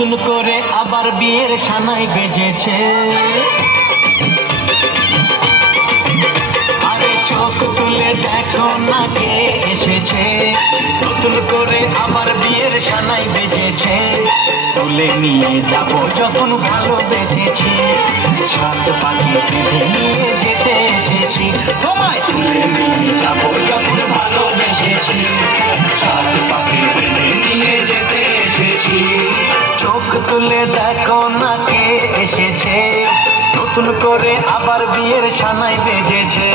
নতুন করে আবার বিয়ের সানাই বেজেছে। আরে চোখ তুলে দেখো না কে এসেছে, নতুন করে আবার বিয়ের সানাই বেজেছে। তুলে নিয়ে যাব যখন ভালোবেসেছি, সাত পাখি বেঁধে নিয়ে যেতে এসেছি। তোমায় তুলে নিয়ে যাব যখন ভালোবেসেছি, সাত পাখি বেঁধে নিয়ে যেতে এসেছি। চোখ তুলে দেখো না কে এসেছে, নতুন করে আবার বিয়ের সানাই বেজেছে।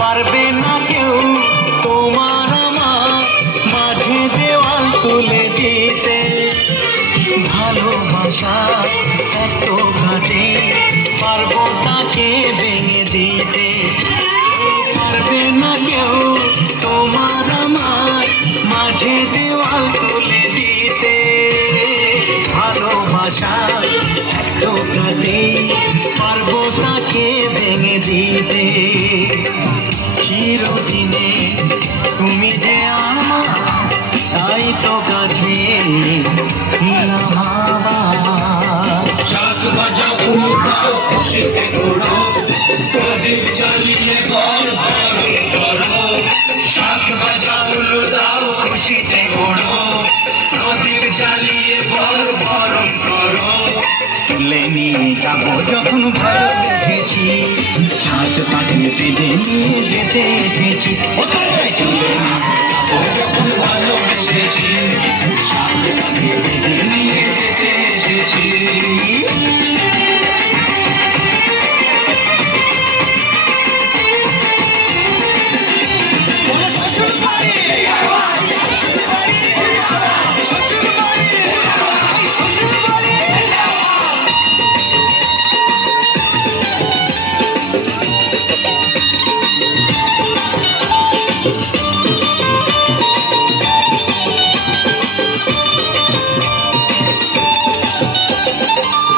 পারবে না কেউ তোমার আমার মাঝে দেওয়াল তুলে দিতে, ভালোবাসা এত ঘাটে পারবো তাকে ভেঙে দিতে। পারবে না কেউ তোমার আমার মাঝে দেওয়াল তুলে দিতে, ভালোবাসা এত ঘাটে পারবো তাকে ভেঙে দিতে। চিরদিনে তুমি যে আমার, তাই তো কাছে দিলাম আবার। শাক ভাজা উল্টাও খুশিতে ঘোরো, প্রদীপ জ্বালিয়ে ঘর বরণ করো। শাক ভাজা উল্টাও খুশিতে ঘোরো, প্রদীপ জ্বালিয়ে ঘর বরণ করো। তুলে নিয়ে যাব যখন ভালোবেসেছি, সাত পাখি বেঁধে নিয়ে যেতে এসেছি। তুলে নিয়ে যাব যখন ভালোবেসেছি, সাত পাখি বেঁধে নিয়ে যেতে এসেছি।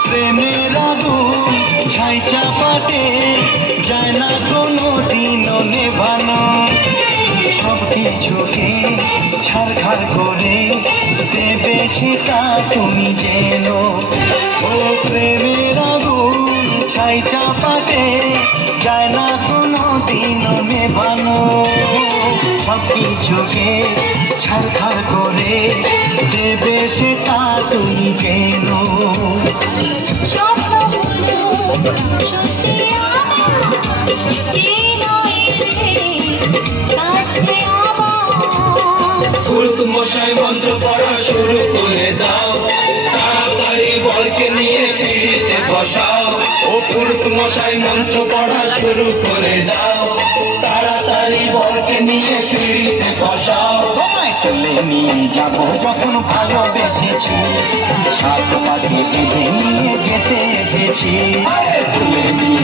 প্রেমের আগুন ছাই চাপাতে যায় না কোনো দিনও নেভানো, সব কিছুকে ছাড়খাড় করে দেবে সেটা তুমি যেন। ও প্রেমের আগুন ছাই চাপাতে যায় না কোনো দিনও নেভানো, সব কিছুকে ছাড়খাড় করে দেবে সেটা তুমি যেন। পুরুত মশাই মন্ত্র পড়া শুরু করে দাও, তাড়াতাড়ি বরকে নিয়ে ফিরিতে বসাও। ও পুরুত মশাই মন্ত্র পড়া শুরু করে দাও, তাড়াতাড়ি বরকে নিয়ে ফিরিতে বসাও। তোমায় তুলে নিয়ে যাব যখন ভালোবেসেছি, সাত পাখি বেঁধে নিয়ে যেতে এসেছি। তুলে নিয়ে